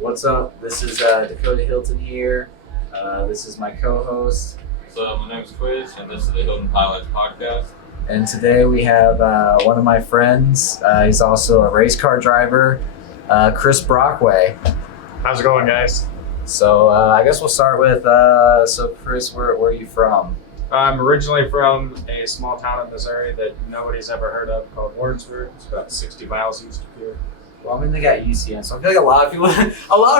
What's up? This is Dakota Hylton here. This is my co-host. So my name is Quiz, and this is the Hylton Pilots podcast. And today we have one of my friends. He's also a race car driver, Chris Brockway. How's it going, guys? So I guess we'll start with, so Chris, where are you from? I'm originally from a small town in Missouri that nobody's ever heard of called Warrensburg. It's about 60 miles east of here. Well, I mean, they got UCN, so I feel like a lot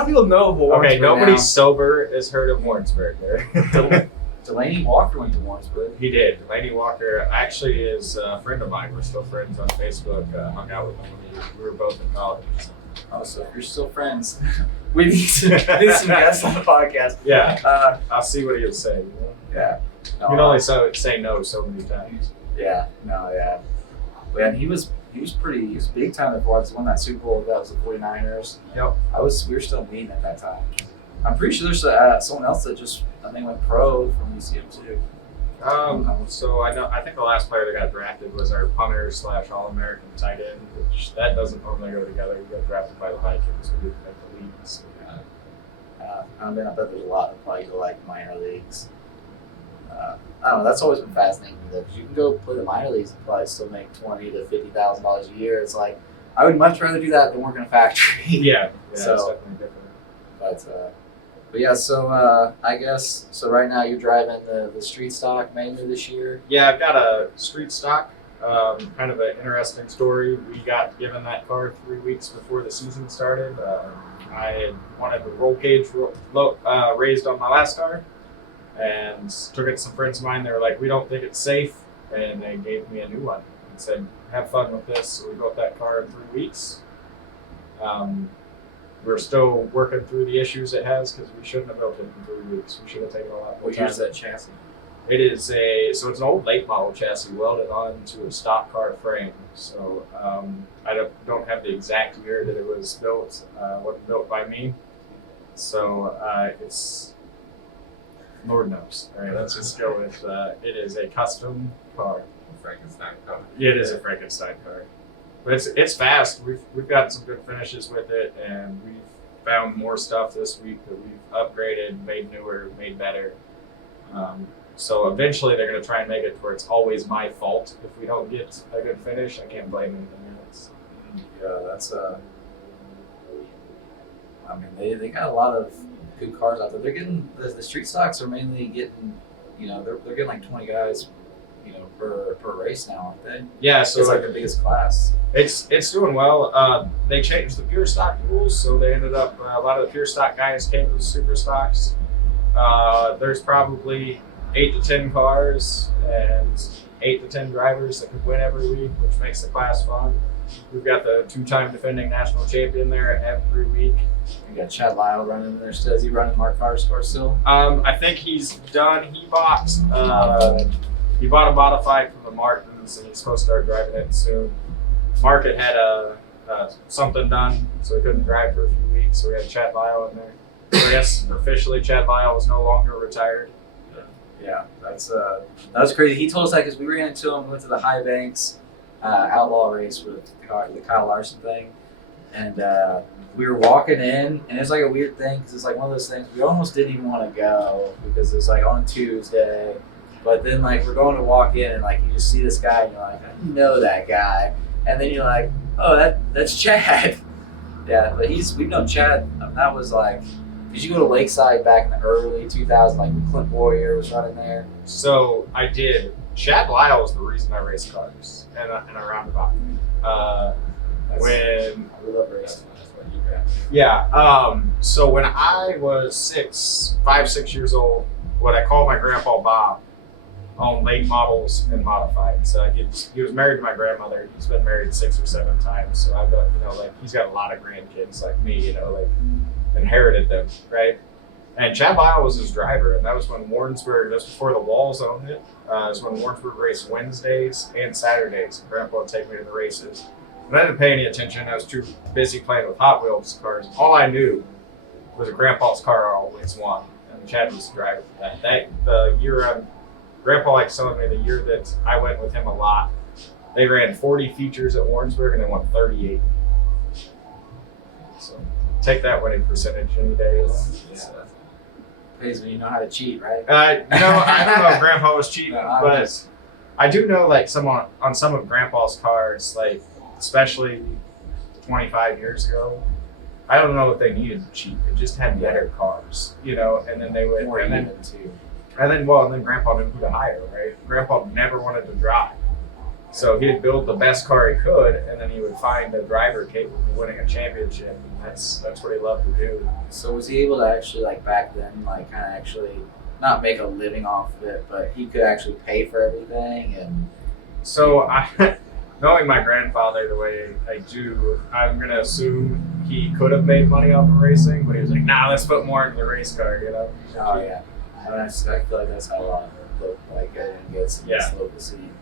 of people know of Warrensburg. Okay, nobody now. sober has heard of Warrensburg there. Delaney Walker went to Warrensburg. He did. Delaney Walker actually is a friend of mine. We're still friends on Facebook. Hung out with him. We were both in college. Oh, so if you're still friends, we need some guests on the podcast. Yeah, I'll see what he'll say. You know? Yeah. You can only say no so many times. Yeah. And he was big time before I won that Super Bowl. That was the 49ers. Yep. We were still meeting at that time. I'm pretty sure there's someone else that just, I think, went pro from UCM too. So I think the last player that got drafted was our punter / All-American tight end, which that doesn't normally go together. We got drafted by the Vikings. We didn't make the leagues. I bet there's a lot that probably go like minor leagues. I don't know. That's always been fascinating to me though, because you can go play the minor leagues and probably still make $20,000 to $50,000 a year. It's like I would much rather do that than work in a factory. Yeah, So- it's definitely different. But yeah, so I guess right now you're driving the street stock mainly this year. Yeah, I've got a street stock. Kind of an interesting story. We got given that car 3 weeks before the season started. I had wanted the roll cage raised on my last car, and took it to some friends of mine. They were like, "We don't think it's safe," and they gave me a new one and said, "Have fun with this." So we built that car in 3 weeks. We're still working through the issues it has because we shouldn't have built it in 3 weeks. We should have taken a lot more What time. year's that chassis? It is it's an old late model chassis welded onto a stock car frame. So I don't have the exact year that it was built. Wasn't built by me. So it's Lord knows. All right, let's just go with it is a custom car. Frankenstein car. Yeah, it is a Frankenstein car. But it's fast. We've gotten some good finishes with it, and we've found more stuff this week that we've upgraded, made newer, made better. So eventually they're going to try and make it where it's always my fault if we don't get a good finish. I can't blame anything else. Yeah, that's I mean, they got a lot of good cars out there. They're getting the street stocks are mainly getting, they're getting like 20 guys, per race now, aren't they? Yeah, so It's like the biggest class. It's doing well. They changed the pure stock rules, so they ended up a lot of the pure stock guys came to the super stocks. There's probably 8 to 10 cars and 8 to 10 drivers that could win every week, which makes the class fun. We've got the 2-time defending national champion there every week. You got Chad Lyle running there still. Is he running Mark Carter's car still? I think he's done. He bought a modified from the Martins, and he's supposed to start driving it soon. Mark had something done, so he couldn't drive for a few weeks, so we had Chad Lyle in there. So I guess officially Chad Lyle was no longer retired. Yeah, that was crazy. He told us that because we ran into him, went to the High Banks Outlaw race with the Kyle Larson thing, and we were walking in, and it's like a weird thing because it's like one of those things we almost didn't even want to go because it's like on Tuesday, but then like we're going to walk in and like you just see this guy and you're like, I know that guy, and then you're like, oh, that's Chad. Yeah, but we've known Chad. That was like. Did you go to Lakeside back in the early 2000s, like when Clint Boyer was running there? So I did. Chad Lyle was the reason I raced cars in a roundabout. When We love racing. yeah, so when I was 5, 6 years old, what I call my grandpa Bob owned late models and modified. So he was married to my grandmother. He's been married 6 or 7 times. So I've got, he's got a lot of grandkids like me, inherited them, right? And Chad Lyle was his driver, and that was when Warrensburg, that's before the Walls owned it. It was when Warrensburg raced Wednesdays and Saturdays. Grandpa would take me to the races. But I didn't pay any attention. I was too busy playing with Hot Wheels cars. All I knew was that Grandpa's car always won, and Chad was the driver for that. The year Grandpa likes telling me the year that I went with him a lot, they ran 40 features at Warrensburg and they won 38. So take that winning percentage any day. Pays when you know how to cheat, right? I don't know if Grandpa was cheating, No, but I do know like on some of Grandpa's cars, like especially 25 years ago. I don't know if they needed to cheat. They just had better cars, and then they would, more and even then too. Grandpa knew who to hire, right? Grandpa never wanted to drive. So he'd build the best car he could, and then he would find a driver capable of winning a championship. That's what he loved to do. So was he able to actually, like back then, like kind of actually not make a living off of it, but he could actually pay for everything? And So knowing my grandfather the way I do, I'm gonna assume he could have made money off of racing, but he was like, "Nah, let's put more into the race car," oh yeah, I mean, I feel like that's how a lot of everyone gets in this local scene.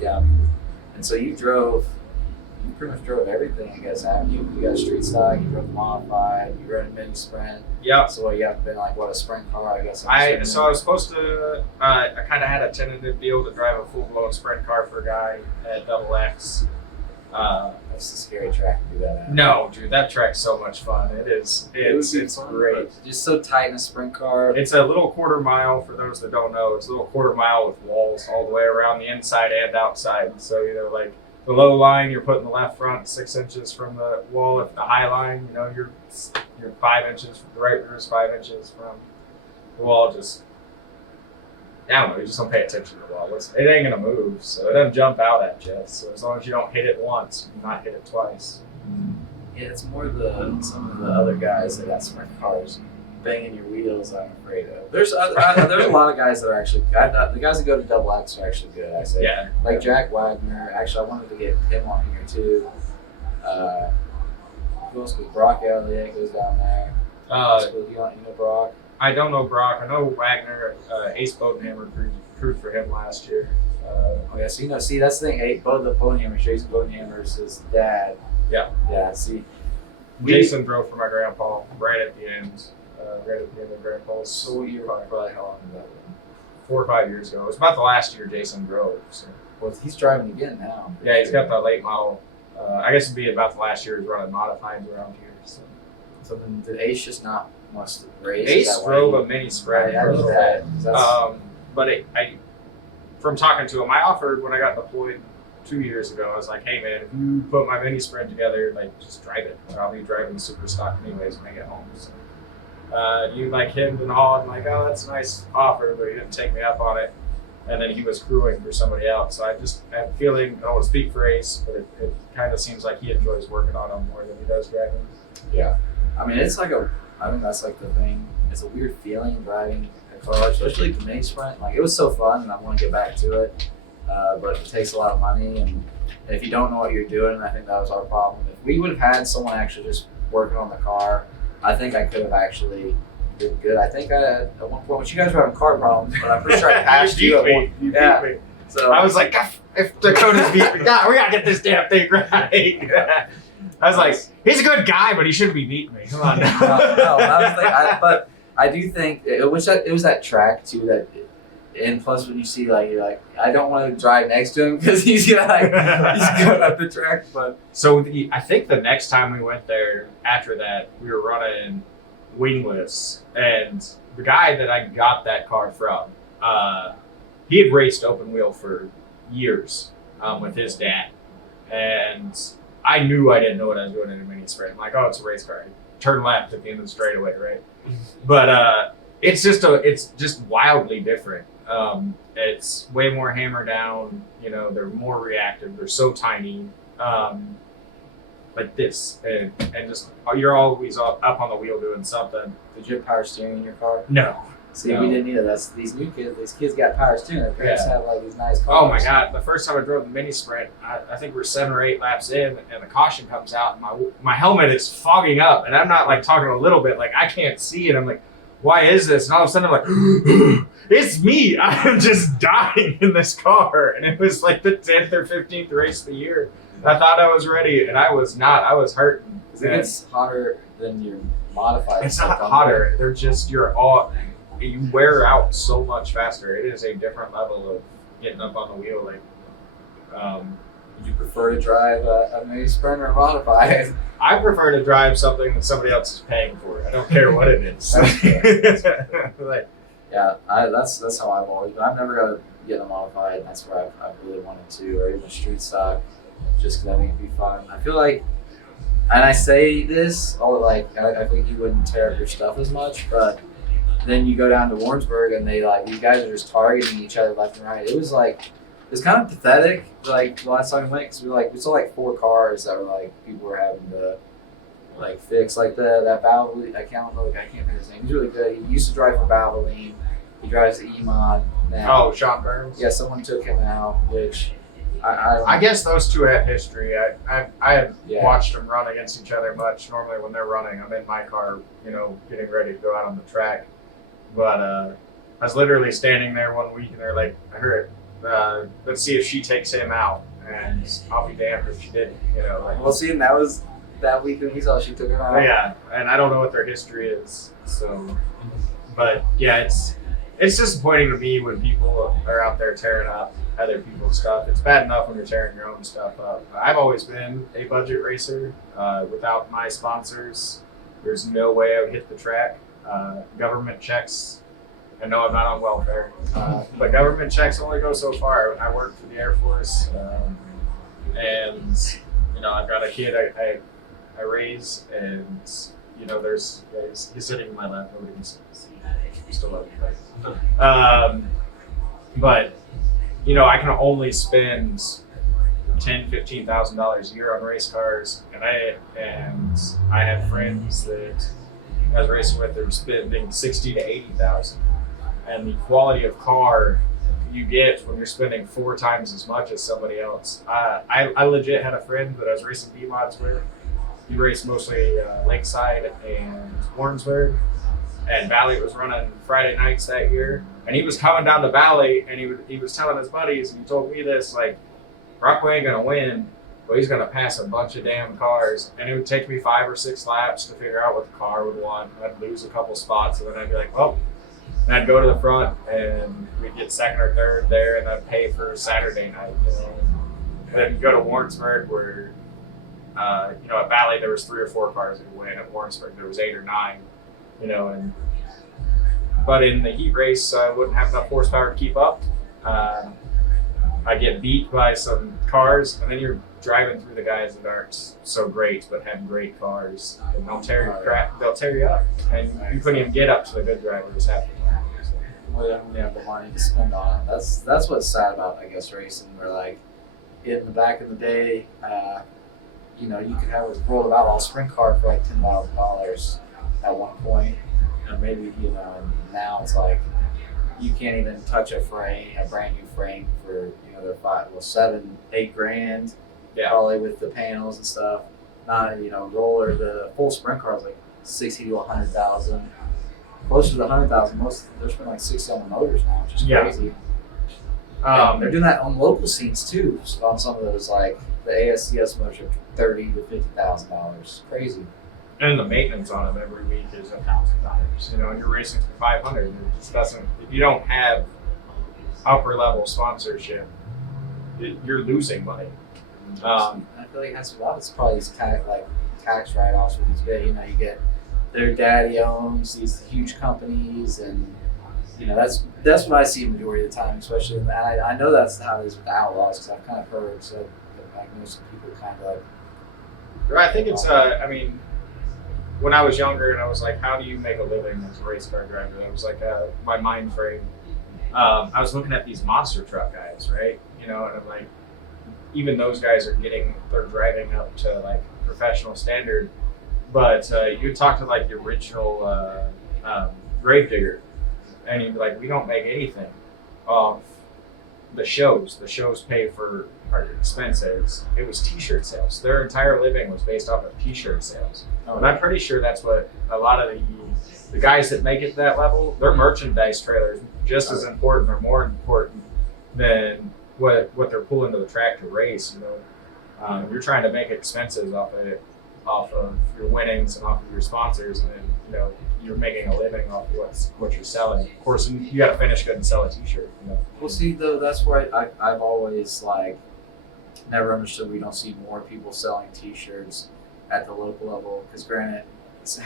Yeah, I mean, and so you pretty much drove everything, I guess, haven't you? You got a street stock, you drove a modified, you rode a mini sprint. Yep. So you have been like, what, a sprint car, I guess? So I was supposed to, I kind of had a tentative deal to drive a full-blown sprint car for a guy at Double X. That's a scary track to do that at. No, dude, that track's so much fun. It is. It's fun, great. Just so tight in a sprint car. It's a little quarter mile, for those that don't know. It's a little quarter mile with walls all the way around the inside and outside. So, like the low line, you're putting the left front 6 inches from the wall. If the high line, you're 5 inches, the right rear is 5 inches from the wall. I don't know, you just don't pay attention to the wall. It ain't gonna move, so it doesn't jump out at you. So as long as you don't hit it once, you not hit it twice. Yeah, it's more some of the other guys that got sprint cars banging your wheels. I'm afraid of. There's a lot of guys that are actually the guys that go to Double X are actually good. I say, Yeah. like Jack Wagner. Actually, I wanted to get him on here too. Who else goes? Brock Elliott goes down there. You know Brock? I don't know Brock. I know Wagner. Ace Bodenhammer crewed for him last year. Okay, so see that's the thing. Both the Bodenhammer, Jason Bodenhammer's his dad. Yeah. Yeah. See, Jason drove for my grandpa right at the end. Right at the end of grandpa's. So what year? Probably how long did that been? 4 or 5 years ago. It was about the last year Jason drove. So. Well, he's driving again now. Yeah, he's got the late model. I guess it'd be about the last year he's running modifieds around here. So then did Ace just not want to race? Ace drove a mini sprint. I know that. But from talking to him, I offered when I got deployed 2 years ago, I was like, "Hey man, if you put my mini sprint together, like just drive it. I'll be driving the super stock anyways when I get home." So, you hemmed and hawed, and like, "Oh, that's a nice offer," but he didn't take me up on it. And then he was crewing for somebody else. So I have a feeling, I don't want to speak for Ace, but it kind of seems like he enjoys working on them more than he does driving. Yeah. I mean, it's like I think that's like the thing. It's a weird feeling driving a car, especially the mini sprint. Like, it was so fun, and I want to get back to it. But it takes a lot of money, and if you don't know what you're doing, I think that was our problem. If we would have had someone actually just working on the car, I think I could have actually did good. I think at one point, when you guys were having car problems, but I'm pretty sure I passed you at one. You beat me. So I was like, if Dakota's beat me, God, we gotta get this damn thing right. I was like, he's a good guy, but he shouldn't be beating me. Come on now. no, that was the thing. But I do think it was that track too that. And plus, when you see you're like, I don't want to drive next to him because he's going up the track. But so I think the next time we went there after that, we were running wingless, and the guy that I got that car from, he had raced open wheel for years with his dad, and I knew I didn't know what I was doing in a mini sprint. I'm like, oh, it's a race car. Turn left at the end of the straightaway, right? But it's just wildly different. It's way more hammer down. They're more reactive. They're so tiny, like this, and just you're always up on the wheel doing something. Did you have power steering in your car? No. See, we didn't either. That's these new kids. These kids got power steering. Their parents have these nice cars. Oh my God! The first time I drove the mini sprint, I think we're 7 or 8 laps in, and the caution comes out, and my helmet is fogging up, and I'm not talking a little bit, I can't see it. I'm like, why is this? And all of a sudden I'm like, it's me. I'm just dying in this car, and it was the 10th or 15th race of the year. I thought I was ready, and I was not. I was hurting. It gets hotter than your modified. It's not hotter. They're just you wear out so much faster. It is a different level of getting up on the wheel. Would you prefer to drive a mini sprint or a modified? I prefer to drive something that somebody else is paying for. I don't care what it is. Like, Yeah, that's how I've always been. I've never got to get a modified, and that's where I really wanted to, or even street stock, just because I think it'd be fun. I feel like, and I say this, I think you wouldn't tear up your stuff as much, but then you go down to Warrensburg and you guys are just targeting each other left and right. It was kind of pathetic, like the last time we went, because we saw 4 cars that were people were having to fix, that Valvoline. I can't think of his name. He's really good. He used to drive for Valvoline. He drives the E-Mod now. oh, Sean Burns? Yeah, someone took him out, which I I guess those two have history. I have Yeah. watched them run against each other much. Normally when they're running, I'm in my car, getting ready to go out on the track. But I was literally standing there one week and they're like, I heard, let's see if she takes him out. And I'll be damned if she didn't, well, see, and that was that week when he saw she took him out. Yeah, and I don't know what their history is. So, but yeah, it's disappointing to me when people are out there tearing up other people's stuff. It's bad enough when you're tearing your own stuff up. I've always been a budget racer. Without my sponsors, there's no way I would hit the track. Government checks. I know I'm not on welfare, but government checks only go so far. I work for the Air Force, and I've got a kid I raise, and he's sitting in my lap. Nobody can see. I still love you guys. But I can only spend $10,000-$15,000 a year on race cars, and I have friends that I was racing with, they're spending $60,000 to $80,000, and the quality of car you get when you're spending 4 times as much as somebody else. I legit had a friend that I was racing B-mods with. He raced mostly Lakeside and Warrensburg, and Valley was running Friday nights that year. And he was coming down the Valley, and he was telling his buddies, and he told me this, Brockway ain't gonna win, but he's gonna pass a bunch of damn cars. And it would take me 5 or 6 laps to figure out what the car would want. I'd lose a couple spots, and then I'd be like, well, and I'd go to the front, and we'd get 2nd or 3rd there, and I'd pay for Saturday night. And then go to Warrensburg, where at Valley there was 3 or 4 cars that would win. At Warrensburg there was 8 or 9. But in the heat race, I wouldn't have enough horsepower to keep up. I get beat by some cars, and then you're driving through the guys that aren't so great, but have great cars, and they'll tear you up, and you couldn't even get up to the good drivers half the time. Well, yeah, we have the money to spend on it. That's what's sad about, I guess, racing. Where in the back in the day, you could have a World of Outlaw sprint car for $10,000 at one point, and maybe and now it's you can't even touch a brand new frame for they're $7-8 grand, probably with the panels and stuff. Not roller, the full sprint car is $60,000 to $100,000, closer to the $100,000. Most they're spending $60,000 on the motors now, which is crazy. They're doing that on local scenes too, on some of those the ASCS motors are $30,000 to $50,000. Crazy. And the maintenance on them every week is $1,000. And you're racing for $500. It just doesn't. If you don't have upper level sponsorship, you're losing money. I feel like it has a lot. It's probably these tax write-offs with these big. You get their daddy owns these huge companies, and that's what I see majority of the time. Especially, and I know that's how it is with the Outlaws, because I've kind of heard. So I know some people kind of I think it's. When I was younger and I was like, how do you make a living as a race car driver? That was my mind frame. I was looking at these monster truck guys, right? And I'm like, even those guys they're driving up to professional standard. But you talk to the original grave digger, and he'd be like, we don't make anything off the shows. The shows pay for our expenses. It was t-shirt sales. Their entire living was based off of t-shirt sales. And I'm pretty sure that's what a lot of the guys that make it to that level, their merchandise trailers just as important or more important than what they're pulling to the track to race. You're trying to make expenses off of your winnings and off of your sponsors, and then you're making a living off of what you're selling. Of course, you got to finish good and sell a t-shirt. Well, see, though, that's where I've always never understood we don't see more people selling T-shirts at the local level. Because granted,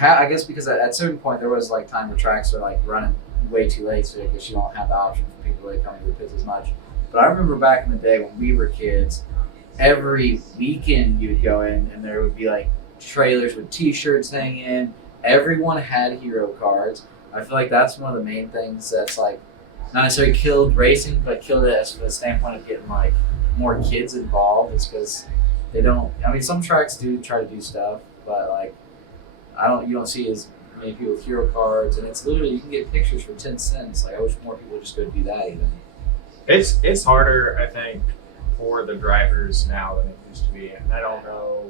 I guess because at a certain point there was like time where tracks were like running way too late, so I guess you don't have the option for people to come to the pits as much. But I remember back in the day when we were kids, every weekend you'd go in and there would be like trailers with T-shirts hanging. Everyone had hero cards. I feel like that's one of the main things that's like not necessarily killed racing, but killed it as from the standpoint of getting like more kids involved. Is because they don't. I mean, some tracks do try to do stuff, but like you don't see as many people with hero cards, and it's literally you can get pictures for 10 cents. Like I wish more people would just go do that even. It's harder, I think, for the drivers now than it used to be. And I don't know,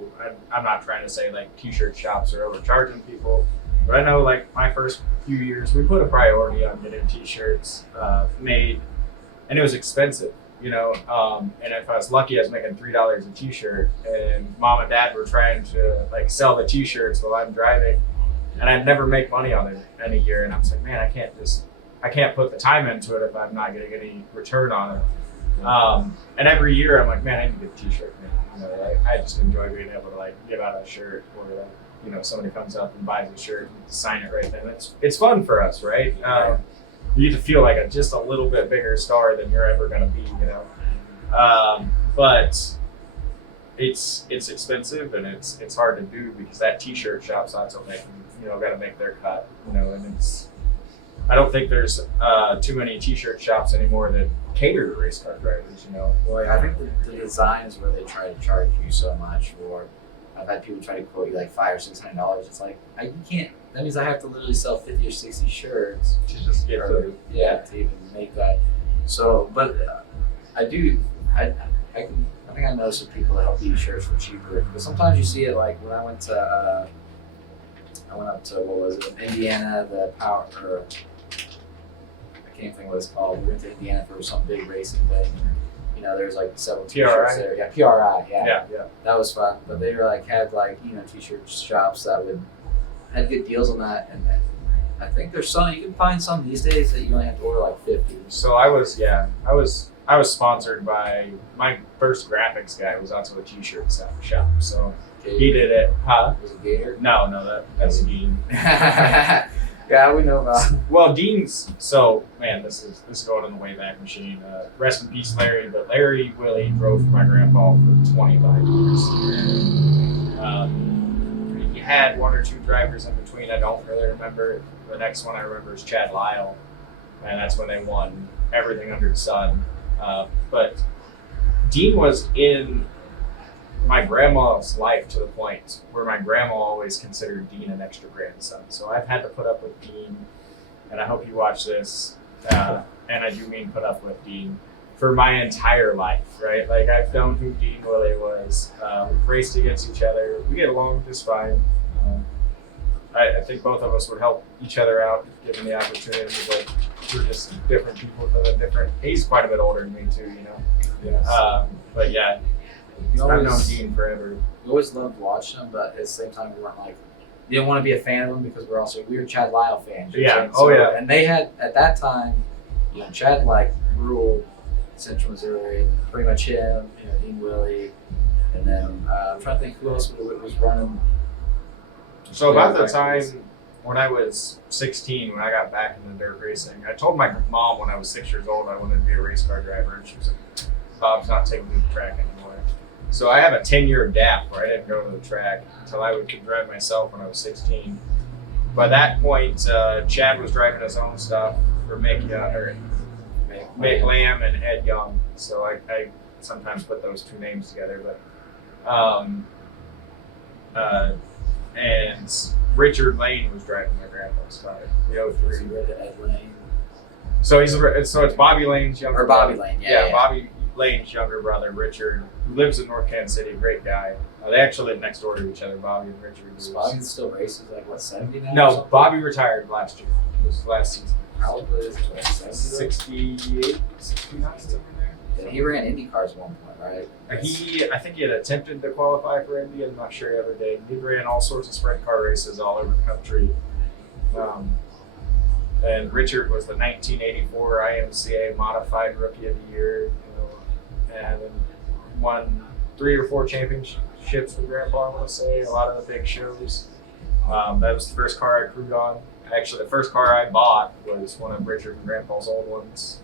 I'm not trying to say like T-shirt shops are overcharging people, but I know like my first few years, we put a priority on getting T-shirts made, and it was expensive, you know. And if I was lucky, I was making $3 a T-shirt, and mom and dad were trying to like sell the T-shirts while I'm driving, and I'd never make money on it in a year. And I was like, man, I can't put the time into it if I'm not getting any return on it. And every year I'm like, man, I need to get a T-shirt. Man. You know, like, I just enjoy being able to like give out a shirt, or like, you know, somebody comes up and buys a shirt and sign it right then. It's fun for us, right? You get to feel like just a little bit bigger star than you're ever going to be, you know. But it's expensive, and it's hard to do because that T-shirt shop's also making, you know, got to make their cut, you know, and I don't think there's too many T-shirt shops anymore that cater to race car drivers, you know. Well, I think the design is where they try to charge you so much for. I've had people try to quote you like $500 or $600. It's like you can't. That means I have to literally sell 50 or 60 shirts To just get to to even make that. So, but I think I know some people that help these shirts for cheaper. But sometimes you see it like when I went up to what was it, Indiana, the power. Or, I can't think what it's called. We went to Indiana for some big racing thing. You know, there's like several T-shirts there. Yeah, PRI. Yeah. That was fun. But they were like had like T-shirt shops that had good deals on that, and I think there's some you can find some these days that you only have to order like 50. So I was sponsored by my first graphics guy was also a T-shirt shop. So he did it. Huh? Was it Gator? No, that's Dean. Yeah, we know about. Well, Dean's. So man, this is going on the way back machine. Rest in peace, Larry. But Larry Willie drove for my grandpa for 25 years. He had one or two drivers in between. I don't really remember. The next one I remember is Chad Lyle, and that's when they won everything under the sun. But Dean was in my grandma's life to the point where my grandma always considered Dean an extra grandson. So I've had to put up with Dean, and I hope you watch this, and I do mean put up with Dean, for my entire life, right? Like I've known who Dean Willie was. We've raced against each other. We get along just fine. I think both of us would help each other out if given the opportunity, but we're just different people with a different, he's quite a bit older than me too, you know? Yes. But yeah, I've known Dean forever. We always loved watching him, but at the same time, we weren't like, we didn't want to be a fan of him because we were Chad Lyle fans. You know what I'm saying? Yeah. And they had, at that time, Chad like ruled Central Missouri, and pretty much him, Dean Willie, and then I'm trying to think who else was running. So about the time when I was 16, when I got back into dirt racing, I told my mom when I was 6 years old I wanted to be a race car driver, and she was like, Bob's not taking me to the track anymore. So I have a 10-year gap where I didn't go to the track until I could drive myself when I was 16. By that point, Chad was driving his own stuff for Mick Lamb and Ed Young. So I sometimes put those two names together. But and Richard Lane was driving my grandpa's car, the 03. Ed Lane. So it's Bobby Lane's younger Bobby brother. Lane, yeah. Bobby Lane's younger brother, Richard, who lives in North Kansas City, great guy. They actually live next door to each other, Bobby and Richard. Is Bobby still races, 70 now? No, Bobby retired last year. It was last season. How old is he? 68, 69, somewhere there. Yeah, he ran Indy cars at one point, right? I think he had attempted to qualify for Indy. I'm not sure he ever did. He ran all sorts of sprint car races all over the country. And Richard was the 1984 IMCA Modified Rookie of the Year, and won 3 or 4 championships with Grandpa, I want to say, a lot of the big shows. That was the first car I crewed on. Actually, the first car I bought was one of Richard and Grandpa's old ones.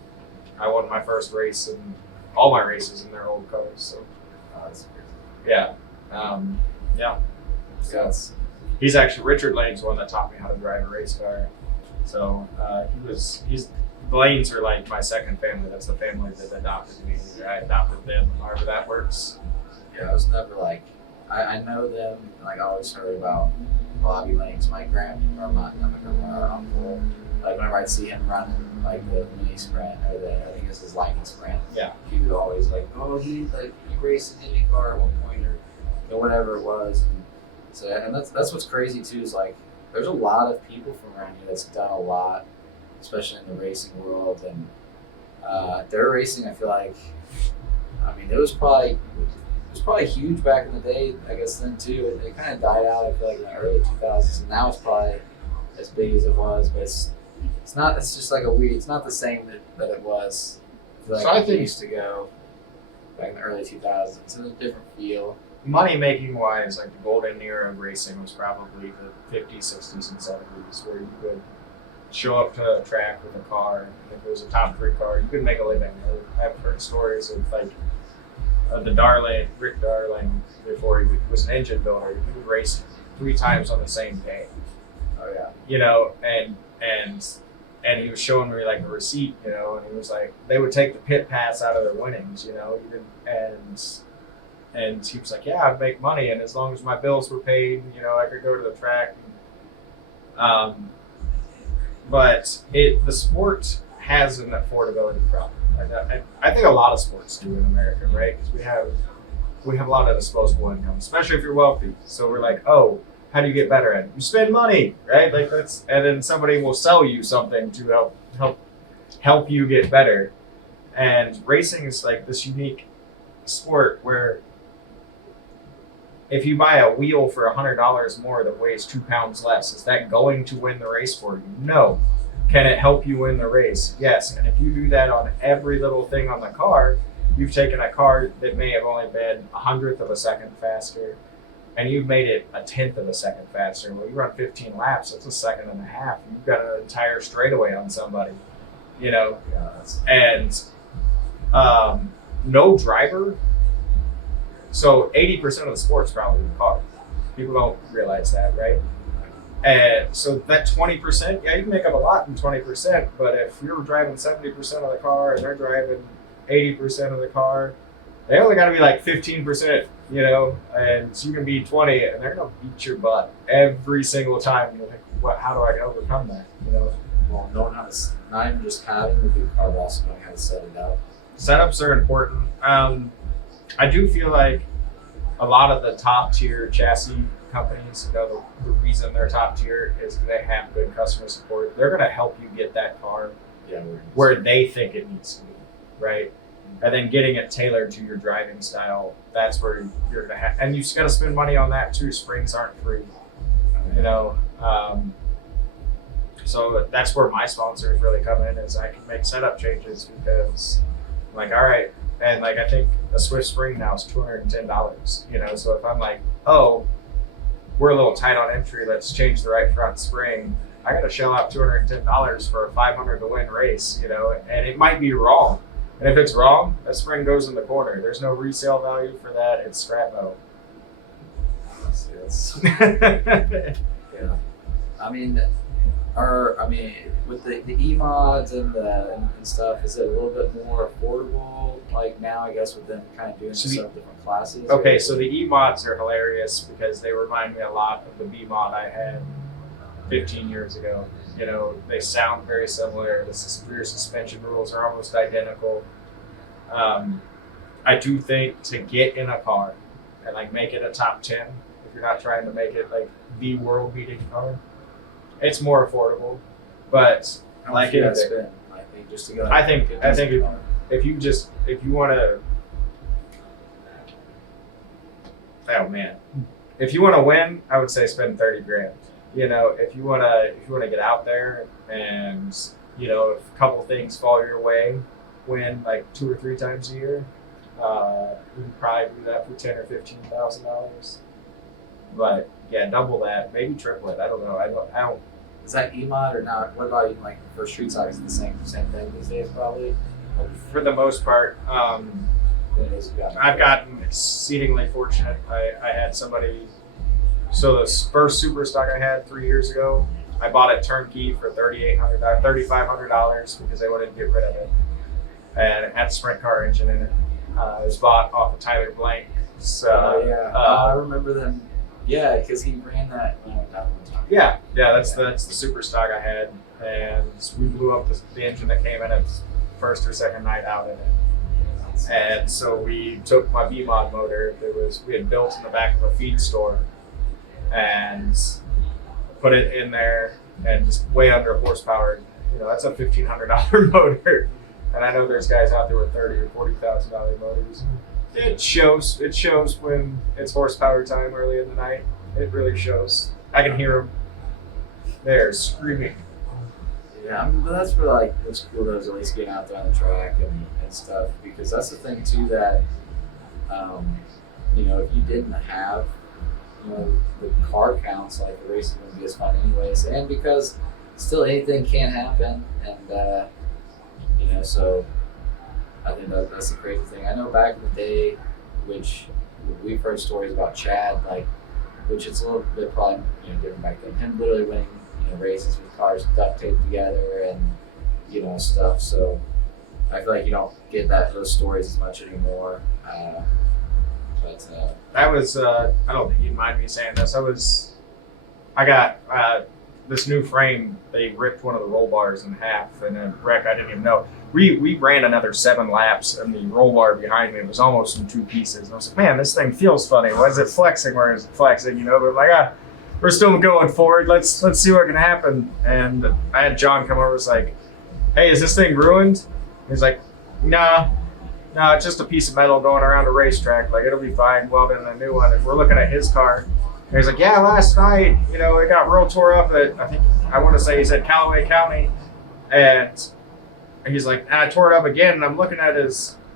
I won my first race and all my races in their old cars. So, That's crazy. yeah. Yeah. Yeah, He's actually, Richard Lane's the one that taught me how to drive a race car. So Lanes are like my second family. That's the family that adopted me. I adopted them, however that works. Yeah, I was never like, I know them, like I always heard about Bobby Lane's my our uncle. Like whenever I'd see him running like the mini sprint or I think it's his lightning sprint. Yeah. He would always like, oh, he raced an Indy car at one point or whatever it was. And so and that's what's crazy too is like there's a lot of people from around here that's done a lot, especially in the racing world and their racing. I feel like, I mean, it was probably huge back in the day. I guess then too, it kind of died out. I feel like in the early 2000s, and now it's probably as big as it was, but it's not. It's just like it's not the same that it was. So I think it used to go back in the early 2000s. It's a different feel. Money making wise, like the golden era of racing was probably the 50s, 60s, and 70s, where you could show up to a track with a car, and if it was a top 3 car, you could make a living. I've heard stories of like Rick Darling, before he was an engine builder, he would race 3 times on the same day. Oh yeah. You know, and he was showing me like a receipt, you know, and he was like, they would take the pit pass out of their winnings, you know, and he was like, yeah, I'd make money, and as long as my bills were paid, you know, I could go to the track. But the sport has an affordability problem. I think a lot of sports do in America, right? Because we have a lot of disposable income, especially if you're wealthy. So we're like, oh, how do you get better at it? You spend money, right? Like and then somebody will sell you something to help you get better. And racing is like this unique sport where if you buy a wheel for $100 more that weighs 2 pounds less, is that going to win the race for you? No. Can it help you win the race? Yes. And if you do that on every little thing on the car, you've taken a car that may have only been 1/100th of a second faster, and you've made it 1/10 of a second faster. Well, you run 15 laps, that's 1.5 seconds. You've got an entire straightaway on somebody, you know? Yeah, and no driver. So 80% of the sport's probably the car. People don't realize that, right? And so that 20%, yeah, you can make up a lot in 20%, but if you're driving 70% of the car and they're driving 80% of the car, they only got to be like 15%, you know, and so you can be 20 and they're going to beat your butt every single time. You're like, how do I overcome that, you know? Well, knowing how to, not even just having the good car, but also knowing how to set it up. Setups are important. I do feel like a lot of the top tier chassis companies, you know, the reason they're top tier is they have good customer support. They're going to help you get that car where they think it needs to be, right? And then getting it tailored to your driving style, that's where you're going to have, and you've got to spend money on that too. Springs aren't free, you know. So that's where my sponsors really come in, is I can make setup changes because I'm like, all right, and like I think a Swift spring now is $210, you know. So if I'm like, oh, we're a little tight on entry, let's change the right front spring, I got to shell out $210 for a 500 to win race, you know, and it might be wrong. And if it's wrong, that spring goes in the corner. There's no resale value for that. It's scrap metal. Yeah. I mean, with the E-mods and stuff, is it a little bit more affordable? Like now, I guess with them kind of doing some different classes. Okay, so the E-mods are hilarious because they remind me a lot of the B-mod I had 15 years ago. You know, they sound very similar. The rear suspension rules are almost identical. I do think to get in a car and like make it a top 10, if you're not trying to make it like the world-beating car, it's more affordable. But like anything, I think just to go. I think if you want to, oh man, if you want to win, I would say spend 30 grand. You know, if you want to get out there and, you know, if a couple things fall your way, win like 2 or 3 times a year, We could probably do that for $10,000 or $15,000. But yeah, double that, maybe triple it. I don't know. I don't. Is that E-mod or not? What about even like for street stock? Is it the same thing these days probably? For the most part, It is, yeah. I've gotten exceedingly fortunate. I had somebody. So the first super stock I had 3 years ago, I bought it turnkey for $3,500 because they wanted to get rid of it, and it had a sprint car engine in it. It was bought off of Tyler Blank. So I remember them. Yeah, because he ran that. yeah, that's the super stock I had, and we blew up the engine that came in its first or second night out in it. And so we took my B-mod motor we had built in the back of a feed store and put it in there and just way under horsepower. That's a $1,500 motor. And I know there's guys out there with $30,000 or $40,000 motors. It shows when it's horsepower time early in the night. It really shows. I can hear them. They're screaming. Yeah, I mean, but that's where like what's cool though is at least getting out there on the track and stuff, because that's the thing too that if you didn't have the car counts, like the racing wouldn't be as fun anyways, and because still anything can happen, and so I think that's the crazy thing. I know back in the day, which we've heard stories about Chad, like, which it's a little bit probably different back then. Him literally winning races with cars duct taped together and stuff. So I feel like you don't get those stories as much anymore. That was I don't think you'd mind me saying this. I got this new frame. They ripped one of the roll bars in half, and then wreck. I didn't even know. We ran another 7 laps, and the roll bar behind me was almost in 2 pieces. And I was like, man, this thing feels funny. Why is it flexing? Where is it flexing? But like, we're still going forward. Let's see what can happen. And I had John come over. Was like, hey, is this thing ruined? He's like, nah, it's just a piece of metal going around a racetrack. Like, it'll be fine. Welding a new one. And we're looking at his car. And he's like, yeah, last night, it got real tore up at, I want to say he said Callaway County. And he's like, and I tore it up again. And I'm looking at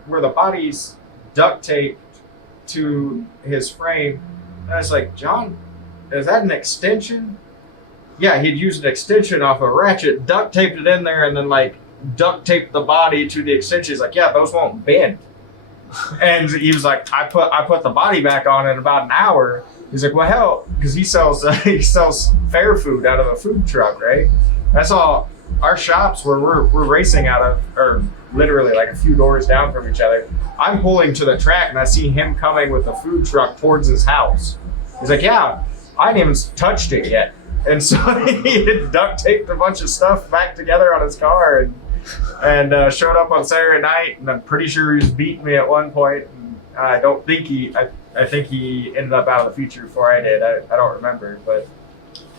where the body's duct taped to his frame. And I was like, John, is that an extension? Yeah, he'd used an extension off a ratchet, duct taped it in there, and then like duct taped the body to the extension. He's like, yeah, those won't bend. And he was like, I put the body back on in about an hour. He's like, well, hell, because he sells fair food out of a food truck, right? That's all. Our shops where we're racing out of are literally like a few doors down from each other. I'm pulling to the track and I see him coming with a food truck towards his house. He's like, yeah, I hadn't even touched it yet. And so he had duct taped a bunch of stuff back together on his car and showed up on Saturday night. And I'm pretty sure he was beating me at one point. And I think he ended up out of the feature before I did. I don't remember, but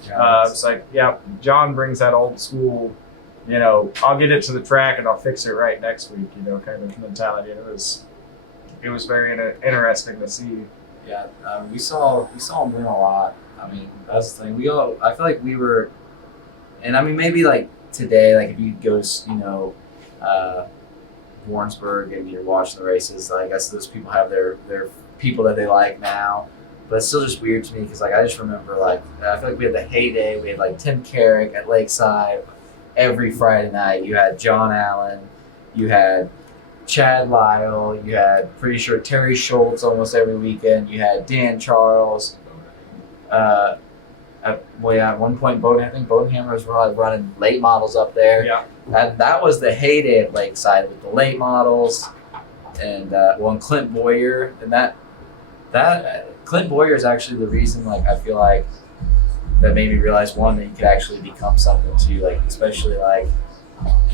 it's like, yeah, John brings that old school, I'll get it to the track and I'll fix it right next week, kind of mentality. And it was very interesting to see. Yeah, we saw him win a lot. I mean, that's the thing. I feel like we were, and I mean, maybe like today, like if you go to, Warrensburg and you're watching the races, like I guess those people have their people that they like now. But it's still just weird to me because, like, I just remember, like, I feel like we had the heyday. We had, like, Tim Carrick at Lakeside every Friday night. You had John Allen. You had Chad Lyle. You had, pretty sure, Terry Schultz almost every weekend. You had Dan Charles. At one point, I think Bodenhammers were like running late models up there. Yeah. That was the heyday of Lakeside with the late models. And, and Clint Boyer. And that Clint Boyer is actually the reason, like, I feel like that made me realize, one, that you could actually become something too, like, especially, like,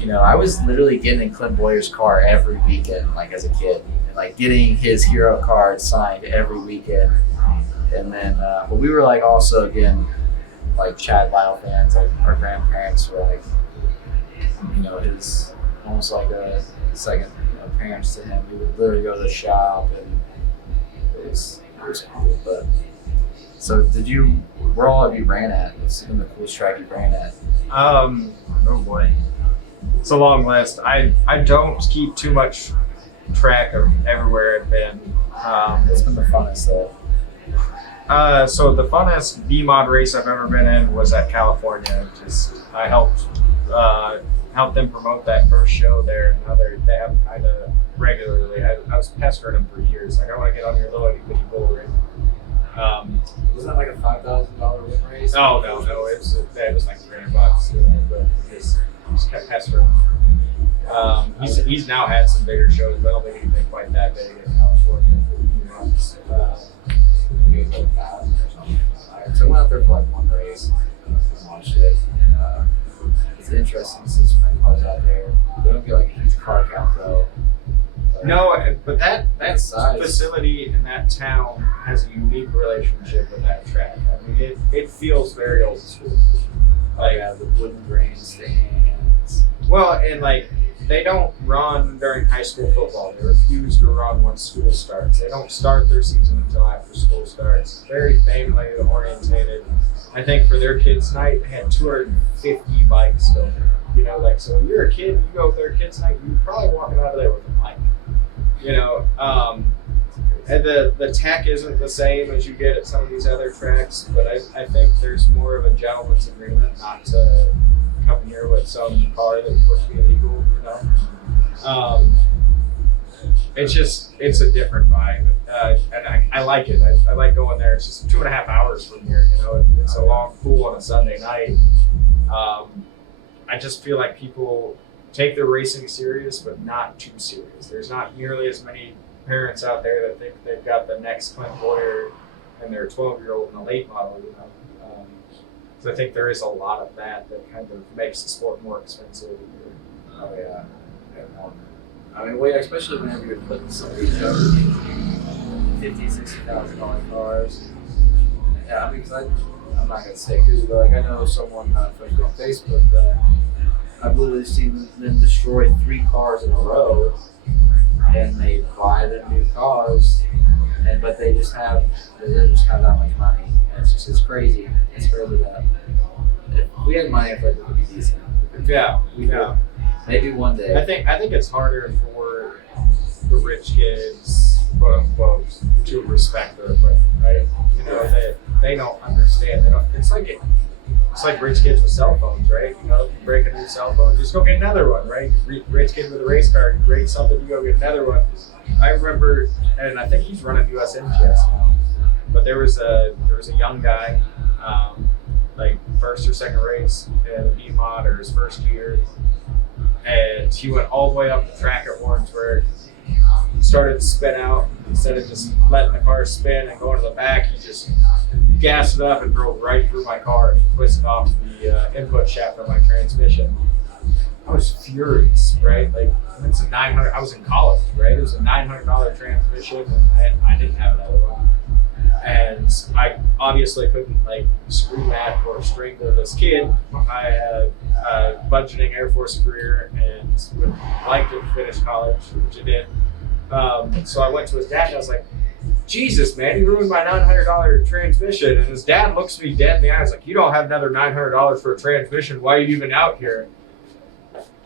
I was literally getting in Clint Boyer's car every weekend, like, as a kid, and, like, getting his hero card signed every weekend. And then, but we were, like, also, again, like, Chad Lyle fans, like, our grandparents were, like, his, almost like a second, parents to him. We would literally go to the shop, and it was cool. But so where all have you ran at? What's been the coolest track you ran at? Oh boy, it's a long list. I don't keep too much track of everywhere I've been. It's been the funnest though. So the funnest B-mod race I've ever been in was at California. I helped them promote that first show there, and now they have them kind of regularly. I was pestering them for years. Like, I want to get on your little bitty bull ring. Wasn't that like a $5,000 win race? Oh no, it was like $300, you know, but just kept pestering him. He's now had some bigger shows, but I don't think anything quite that big in California for a few months. He was like 1,000 or something. So I went out there for like one race and watched it. It's interesting to see so many cars out there. They don't get like a huge car count though. No, but that size. facility in that town has a unique relationship with that track. I mean, it feels very old school. Like the wooden grandstands. Well, and like they don't run during high school football. They refuse to run when school starts. They don't start their season until after school starts. Very family orientated. I think for their kids' night, they had 250 bikes over there. You know, like, so if you're a kid, you go to their kids' night, you're probably walking out of there with a bike. You know, and the tech isn't the same as you get at some of these other tracks, but I think there's more of a gentleman's agreement not to come here with some car that would be illegal, you know. It's a different vibe, and I like it. I like going there. It's just 2.5 hours from here, you know. It's a long pool on a Sunday night. I just feel like people take their racing serious, but not too serious. There's not nearly as many parents out there that think they've got the next Clint Boyer and their 12-year-old in a late model, you know. So I think there is a lot of that kind of makes the sport more expensive. Oh yeah. I mean, wait, especially whenever you're putting some of these over $50,000-$60,000 cars. Yeah, I mean, because I'm not gonna say who, but like I know someone friends on Facebook that I've literally seen them destroy 3 cars in a row, and they buy them new cars, but they just have that much money, and it's crazy. It's crazy that if we had money, I feel like it would be decent. Yeah, we could. Maybe one day. I think it's harder for the rich kids, quote unquote, to respect their equipment, right? You know, they don't understand. They don't. It's like rich kids with cell phones, right? You know, if you break a new cell phone, just go get another one, right? Rich kid with a race car, you break something, you go get another one. I remember, and I think he's running US MTS now, but there was a young guy, like first or second race in the B-mod or his first year, and he went all the way up the track at Warrensburg, started to spin out. Instead of just letting the car spin and going to the back, he just gassed it up and drove right through my car and twisted off the input shaft of my transmission. I was furious, right? Like, it's a $900. I was in college, right? It was a $900 transmission, and I didn't have another one. And I obviously couldn't like scream at or strangle this kid. I had a budgeting Air Force career and would like to finish college, which I did. So I went to his dad and I was like, Jesus, man, you ruined my $900 transmission. And his dad looks me dead in the eyes like, you don't have another $900 for a transmission. Why are you even out here?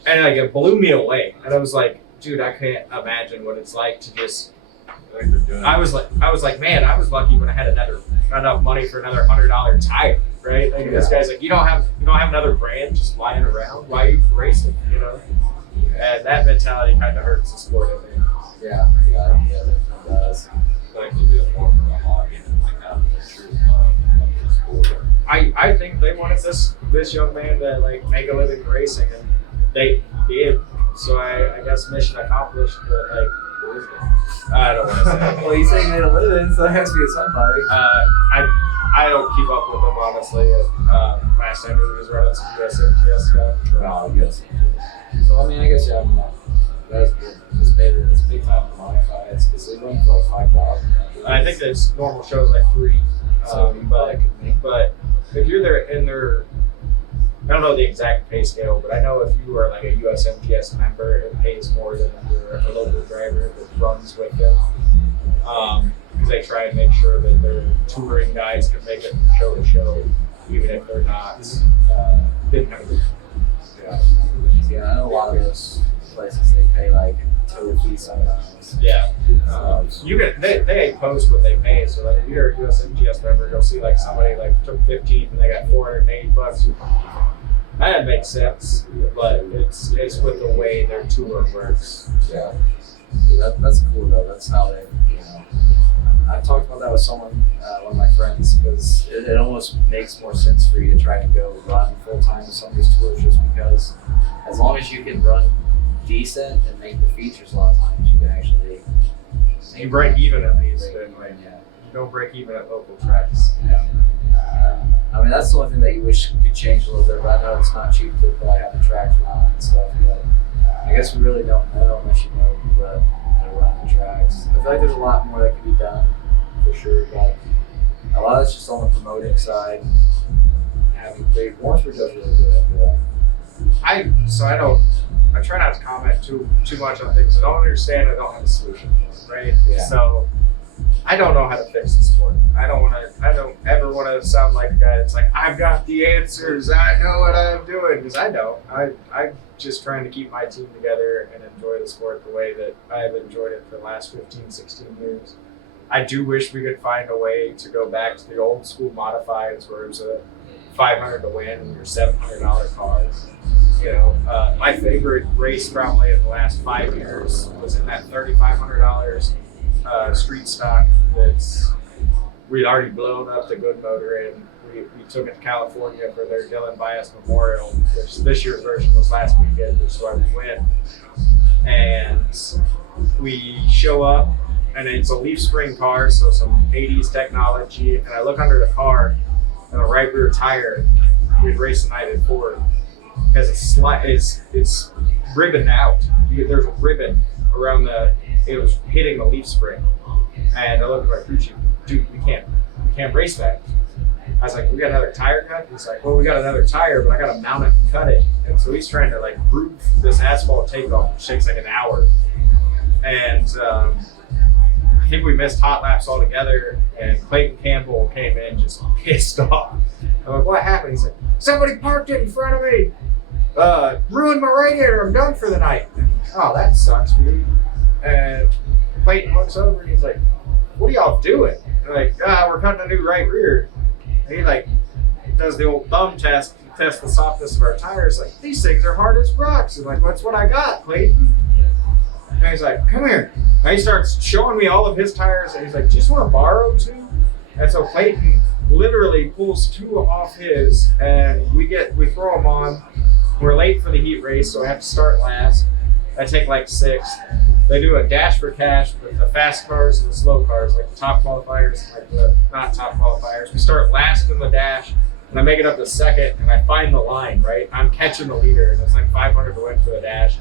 And like, it blew me away. And I was like, dude, I can't imagine what it's like to just. I was like, man, I was lucky when I had enough money for another $100 tire, right? Like, this guy's like, you don't have another brand just lying around. Why are you racing? You know, and that mentality kind of hurts the sport, I think. Yeah, definitely does. Like to do it more for the hobby and like having the true love of the sport. I think they wanted this young man to like make a living racing, and they did. So I guess mission accomplished. But like, I don't want to say. Well, he's saying he made a living, so it has to be somebody. I don't keep up with them honestly. Last time he was running some US MTS stuff. Oh, yes. So I mean, I guess that's good. It's big time to modify. It's they run for like 5,000. I think that's normal shows like 3. But if you're there in their, I don't know the exact pay scale, but I know if you are like a US MTS member, it pays more than if you're a local driver that runs with them. Because they try and make sure that their touring guys can make it from show to show, even if they're not didn't have it. Yeah, I know a lot of those places they pay like total fees sometimes. post what they pay. So that if you're a USMGS member, you'll see like somebody like took 15th and they got $480. That makes sense, but it's with the way their tour works. Yeah. That's cool though. That's how they, I talked about that with someone, one of my friends, because it almost makes more sense for you to try to go run full time with some of these tours, just because as long as you can run decent and make the features, a lot of times you can actually. You break even at least. Yeah. You don't break even at local tracks. Yeah. I mean, that's the only thing that you wish could change a little bit, but I know it's not cheap to probably have the tracks run and stuff, but I guess we really don't know unless you know people that run the tracks. I feel like there's a lot more that could be done, for sure, but a lot of it's just on the promoting side. Having big Warrensburg does really good after that. I try not to comment too much on things I don't understand. I don't have a solution, right? Yeah. So I don't know how to fix the sport. I don't ever want to sound like a guy that's like, I've got the answers. I know what I'm doing, because I don't. I'm just trying to keep my team together and enjoy the sport the way that I've enjoyed it for the last 15, 16 years. I do wish we could find a way to go back to the old school modifieds where it was a $500 to win and your $700 cars. My favorite race probably in the last 5 years was in that $3,500 street stock we'd already blown up the good motor, and we took it to California for their Dylan Bias Memorial, which this year's version was last weekend, which is why we win. And we show up, and it's a leaf spring car, so some 80s technology, and I look under the car, and the right rear tire, we'd raced the night before, has it's ribboned out. There's a ribbon around it was hitting the leaf spring. And I looked at my crew chief, dude, we can't race that. I was like, we got another tire cut? He's like, well, we got another tire, but I got to mount it and cut it. And so he's trying to groove this asphalt takeoff, which takes like an hour. And I think we missed hot laps altogether, and Clayton Campbell came in just pissed off. I'm like, what happened? He's like, somebody parked it in front of me. Ruined my radiator, I'm done for the night. Oh, that sucks, dude. And Clayton looks over and he's like, what are y'all doing? I'm like, we're cutting a new right rear. And he does the old thumb test to test the softness of our tires. Like, these things are hard as rocks. And like, that's what I got, Clayton. And he's like, come here. And he starts showing me all of his tires, and he's like, do you just want to borrow two? And so Clayton literally pulls two off his, and we throw them on. We're late for the heat race, so I have to start last. I take like 6th. They do a dash for cash with the fast cars and the slow cars, like the top qualifiers and like the not top qualifiers. We start last in the dash, and I make it up to 2nd, and I find the line, right? I'm catching the leader, and it's like 500 to win for the dash.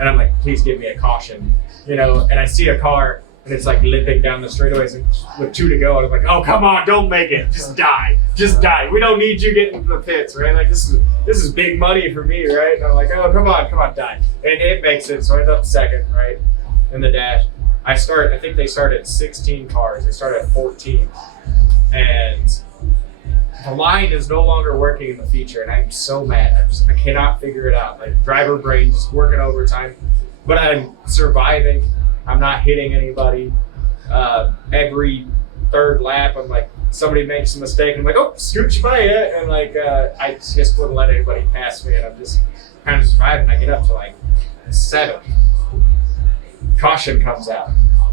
And I'm like, please give me a caution, and I see a car, and it's like limping down the straightaways with 2 to go, and I'm like, oh, come on, don't make it, just die. We don't need you getting into the pits, right? Like, this is big money for me, right? And I'm like, oh, come on, die. And it makes it, so I end up 2nd, right, in the dash. I think they started at 16 cars. They started at 14, and the line is no longer working in the feature, and I'm so mad. I cannot figure it out. Like, driver brain just working overtime, but I'm surviving. I'm not hitting anybody. Every 3rd lap, I'm like, somebody makes a mistake, I'm like, oh, scooch by it, and I just wouldn't let anybody pass me, and I'm just kind of surviving. I get up to like 7. Caution comes out,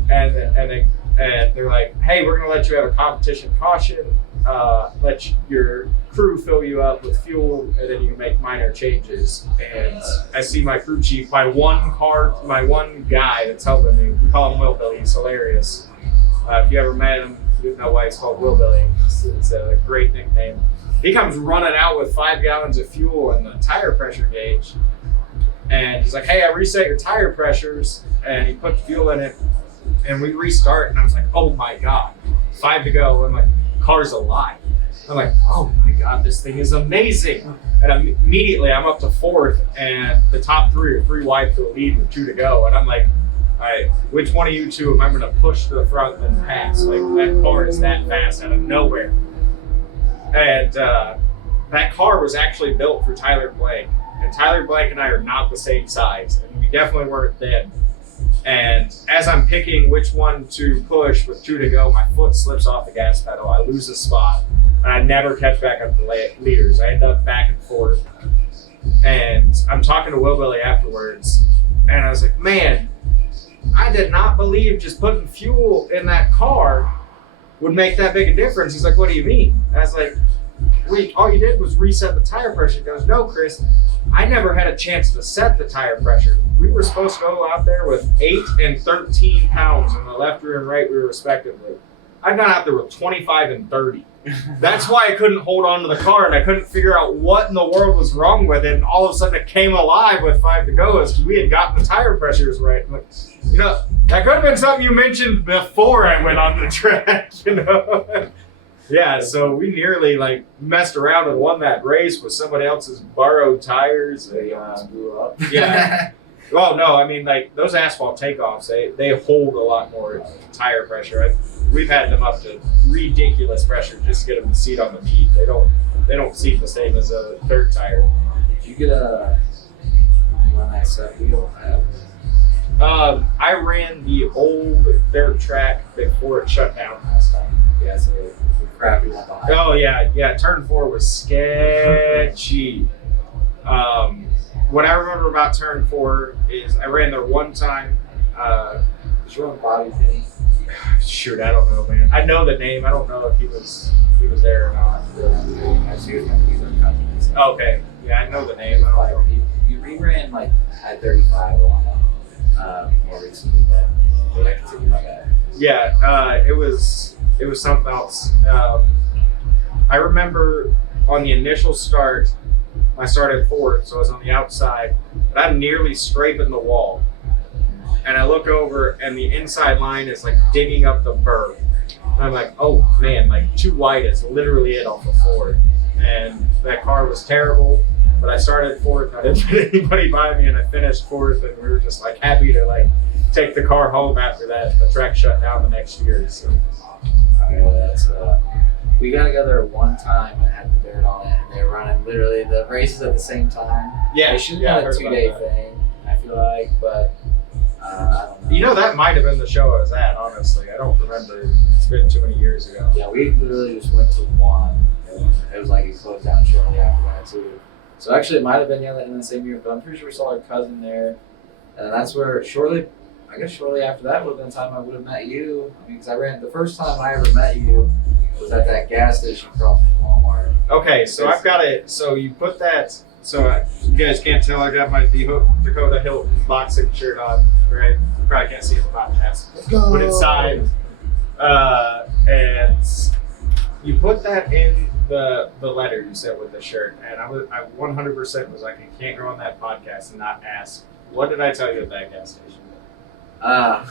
and they're like, hey, we're gonna let you have a competition caution. Let your crew fill you up with fuel, and then you can make minor changes. And I see my crew chief, my one guy that's helping me. We call him Will Billy. He's hilarious. If you ever met him, you know why he's called Will Billy. It's a great nickname. He comes running out with 5 gallons of fuel and the tire pressure gauge. And he's like, hey, I reset your tire pressures. And he put fuel in it, and we restart. And I was like, oh my God, 5 to go. I'm like, car's alive. I'm like, oh my God, this thing is amazing. And immediately I'm up to 4th, and the top 3 are 3 wide to the lead with 2 to go. And I'm like, all right, which one of you two am I gonna push to the front and pass? Like, that car is that fast out of nowhere. And that car was actually built for Tyler Blank. And Tyler Blank and I are not the same size, and we definitely weren't then. And as I'm picking which one to push with 2 to go, my foot slips off the gas pedal. I lose a spot, and I never catch back up the leaders. I end up back and forth. And I'm talking to Will Billy afterwards, and I was like, man, I did not believe just putting fuel in that car would make that big a difference. He's like, what do you mean? I was like, wait, all you did was reset the tire pressure. He goes, no, Chris, I never had a chance to set the tire pressure. We were supposed to go out there with 8 and 13 pounds in the left rear and right rear respectively. I got out there with 25 and 30. That's why I couldn't hold on to the car, and I couldn't figure out what in the world was wrong with it. And all of a sudden it came alive with 5 to go is we had gotten the tire pressures right. I'm like, you know, that could have been something you mentioned before I went on the track, you know? Yeah, so we nearly like messed around and won that race with somebody else's borrowed tires. They almost blew up. Yeah. Well, no, I mean, like those asphalt takeoffs, they hold a lot more tire pressure. We've had them up to ridiculous pressure just to get them to seat on the beat. They don't seat the same as a dirt tire. Did you get a one that set wheel? I ran the old dirt track before it shut down last time. Yeah, so the crappy one behind. Oh yeah. Turn 4 was sketchy. What I remember about turn 4 is I ran there one time. Did you run Bobby Finney? Shoot, I don't know, man. I know the name. I don't know if he was there or not. I see his cousins. Okay, yeah, I know the name. I don't know. You reran like at 35 a lot more recently, but I continue my bad. Yeah, it was something else. I remember on the initial start, I started 4th, so I was on the outside, but I'm nearly scraping the wall. And I look over, and the inside line is like digging up the berm. And I'm like, oh man, like too wide is literally it off the floor. And that car was terrible, but I started 4th. I didn't get anybody by me, and I finished 4th. And we were just like happy to like take the car home after that. The track shut down the next year. So that's we got together one time and had the dirt on it, and they were running literally the races at the same time. yeah, It should have been a 2-day thing, I feel like, but I don't know. You know, that might have been the show I was at, honestly. I don't remember. It's been too many years ago. Yeah, we literally just went to one, and it was like it closed down shortly after that too. So actually, it might have been in the same year, but I'm pretty sure we saw our cousin there, and that's where shortly after that would have been the time I would have met you. I mean, because I ran the first time I ever met you was at that gas station across from Walmart. Okay, so I've got it. So you put that. So you guys can't tell. I got my Dakota Hylton boxing shirt on. Right? You probably can't see it in the podcast. Let's go. Put it side, and you put that in the letter you said with the shirt, and I 100% was like, I can't go on that podcast and not ask, what did I tell you at that gas station? I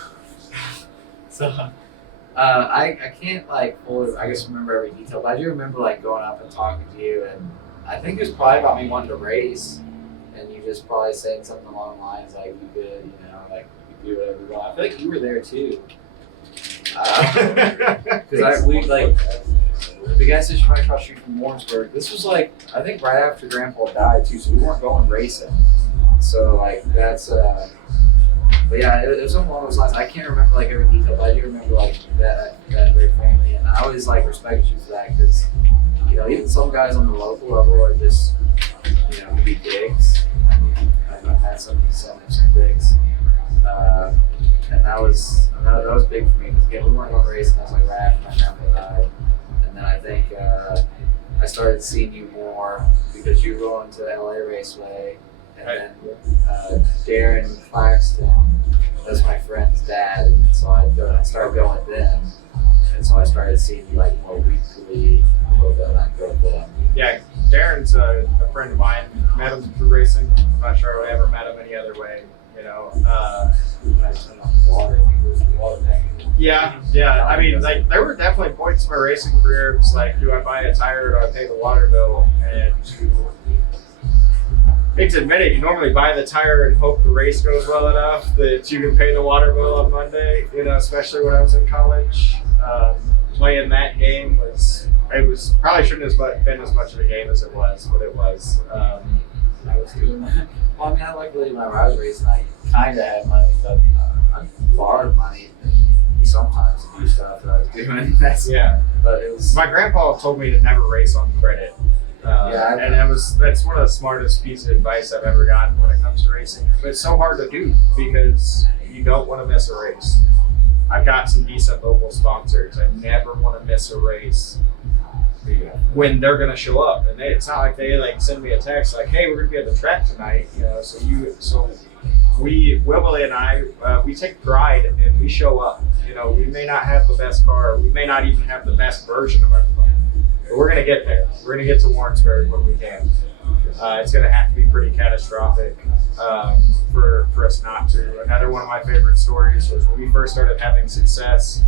can't like fully, I guess, remember every detail, but I do remember like going up and talking to you, and I think it was probably about me wanting to race, and you just probably saying something along the lines like, "You good, you know, like you do whatever you want." I feel like you were there too, because we like the gas station right across the street from Warrensburg. This was like I think right after Grandpa died too, so we weren't going racing. So like that's but yeah, it was along those lines. I can't remember like every detail, but I do remember like that very family, and I always like respected you for that because you know even some guys on the local level are just you know can be dicks. I mean, I've had some dicks, and that was big for me because again we weren't going racing. That was like right after my grandpa died, and then I think I started seeing you more because you were going to LA Raceway. And then Darren Claxton, that's my friend's dad, and so I started going with them, and so I started seeing you like more weekly, a little bit of that go with them. Yeah, Darren's a friend of mine. Met him through racing. I'm not sure I ever met him any other way. You know. I turned off the water. I think it was the water tank. Yeah. I mean, like there were definitely points in my racing career. It's like, do I buy a tire or do I pay the water bill? And to admit it, you normally buy the tire and hope the race goes well enough that you can pay the water bill on Monday. You know, especially when I was in college, playing that game was probably shouldn't have been as much of a game as it was, but it was. I was doing that. Well, I mean, I like really whenever I was racing, I kind of had money, but I borrowed money. He sometimes do stuff that I was doing. Yeah. But it was My grandpa told me to never race on credit. And that's one of the smartest pieces of advice I've ever gotten when it comes to racing. But it's so hard to do because you don't want to miss a race. I've got some decent local sponsors. I never want to miss a race when they're going to show up. And it's not like they like send me a text like, "Hey, we're going to be at the track tonight." You know, so Willie and I, we take pride and we show up. You know, we may not have the best car. We may not even have the best version of our car. But we're going to get there. We're going to get to Warrensburg when we can. It's going to have to be pretty catastrophic for us not to. Another one of my favorite stories was when we first started having success.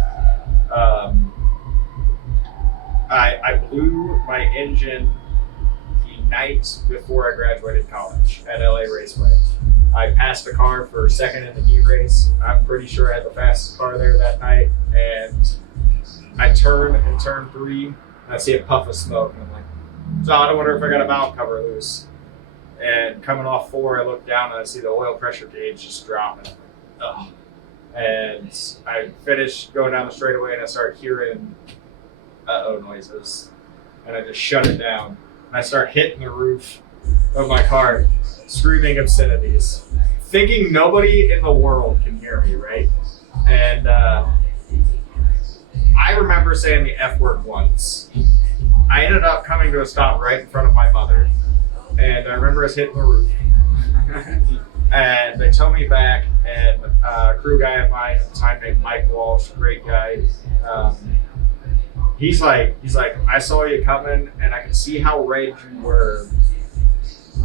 I blew my engine the night before I graduated college at LA Raceway. I passed the car for second in the heat race. I'm pretty sure I had the fastest car there that night. And I turn in turn 3, and I see a puff of smoke. And I'm like, so I wonder if I got a valve cover loose. And coming off 4, I look down and I see the oil pressure gauge just dropping. Ugh. And I finish going down the straightaway and I start hearing noises. And I just shut it down. And I start hitting the roof of my car, screaming obscenities, thinking nobody in the world can hear me, right? And I remember saying the F word once. I ended up coming to a stop right in front of my mother. And I remember us hitting the roof. And they tow me back, and a crew guy of mine at the time named Mike Walsh, great guy. He's like, I saw you coming, and I could see how red you were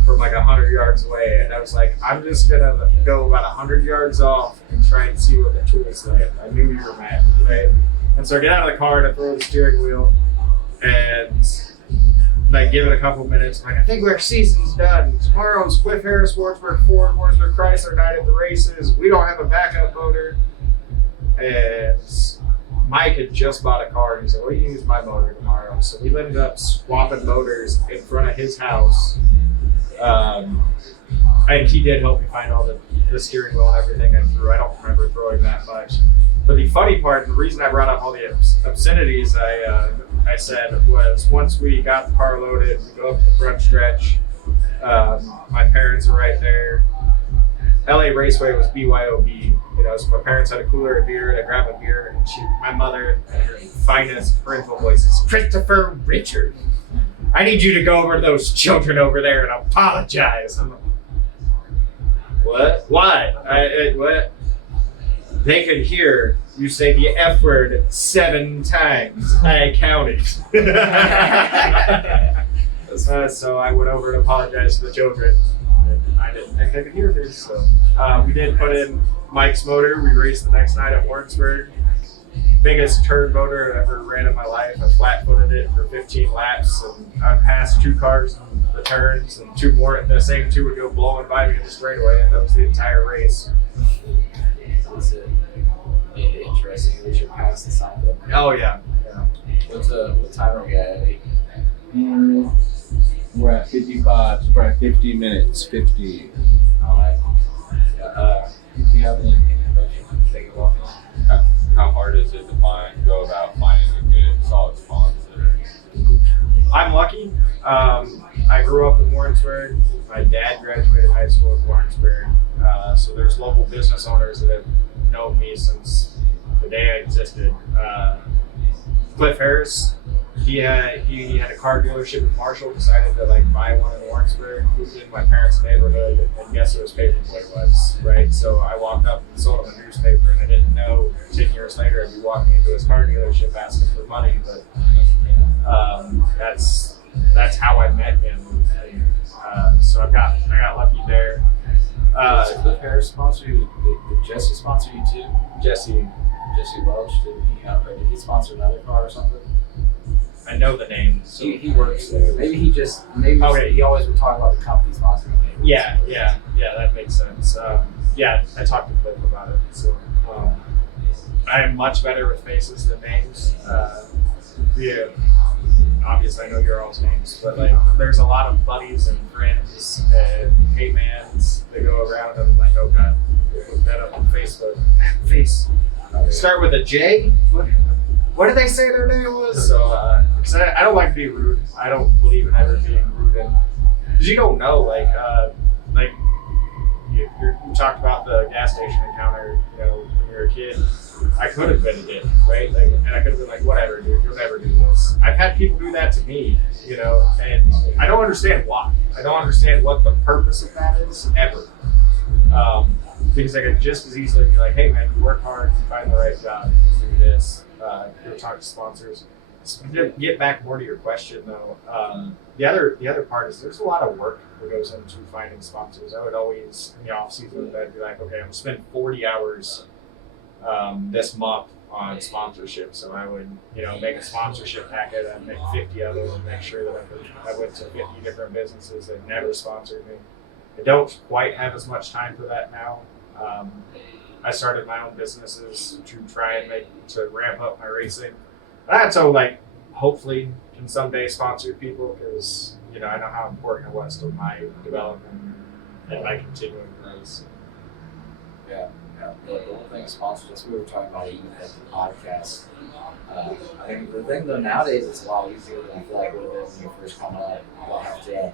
from like 100 yards away. And I was like, I'm just gonna go about 100 yards off and try and see what the tools land. I knew you were mad, right? And so I get out of the car and I throw the steering wheel, and like give it a couple minutes. I'm like, I think our season's done. Tomorrow's Cliff Harris, Warrensburg Ford, Warrensburg Chrysler night at the races. We don't have a backup motor. And Mike had just bought a car and he said, well, you can use my motor tomorrow. So we ended up swapping motors in front of his house. And he did help me find all the steering wheel and everything I threw. I don't remember throwing that much. But the funny part, and the reason I brought up all the obscenities I said was once we got the car loaded, we go up the front stretch. My parents are right there. LA Raceway was BYOB, you know, so my parents had a cooler of beer, and I grabbed a beer, and my mother, her finest parental voice is, Christopher Richard, I need you to go over to those children over there and apologize. I'm like, what? Why? What? They could hear you say the F word 7 times. I counted. So I went over and apologized to the children. I didn't think they could hear this. So we did put in Mike's motor. We raced the next night at Warrensburg. Biggest turd motor I ever ran in my life. I flat-footed it for 15 laps, and I passed 2 cars in the turns, and 2 more. The same 2 would go blowing by me in the straightaway, and that was the entire race. That's it. Made it interesting. We should pass the something. Oh yeah. What time are we at? We're at 55. So we're at 50 minutes. 50. All right. Yeah, do you have any questions to take it off? How hard is it to go about finding a good, solid sponsor? I'm lucky. I grew up in Warrensburg. My dad graduated high school in Warrensburg. So there's local business owners that have known me since the day I existed. Cliff Harris, he had a car dealership in Marshall, decided to like buy one in Warrensburg, moved in my parents' neighborhood, and guess who his paperboy was, right? So I walked up and sold him a newspaper, and I didn't know 10 years later I'd be walking into his car dealership asking for money, but that's how I met him. So I got lucky there. Does Cliff Harris sponsor you? Did Jesse sponsor you too? Jesse Welch, did he sponsor another car or something? I know the name. So he works there. Maybe he always would talk about the company sponsoring him. Yeah, that makes sense. I talked to Cliff about it. So I am much better with faces than names. Obviously I know your all's names, but like there's a lot of buddies and friends and hey mans that go around and I'm like, oh god, put that up on Facebook. start with a J. What did they say their name was? So, 'cause I don't like being rude. I don't believe in ever being rude, because you don't know. Like you talked about the gas station encounter. You know, when you were a kid, I could have been a dick, right? Like, and I could have been like, whatever, dude, you'll never do this. I've had people do that to me, you know, and I don't understand why. I don't understand what the purpose of that is ever. Because I could just as easily be like, hey man, you work hard, you find the right job, you do this, go talk to sponsors. So to get back more to your question though, the other part is there's a lot of work that goes into finding sponsors. I would always, in the off season, I'd be like, okay, I'm gonna spend 40 hours this month on sponsorship. So I would, you know, make a sponsorship packet and make 50 of them and make sure that I went to 50 different businesses that never sponsored me. I don't quite have as much time for that now. I started my own businesses to try and ramp up my racing. That's so like hopefully can someday sponsor people, because you know I know how important it was to my development and my continuing race. Yeah. The whole thing of sponsors, we were talking about even at the podcast. I think the thing though nowadays it's a lot easier than I feel like it would have been when you first come up. You don't have to.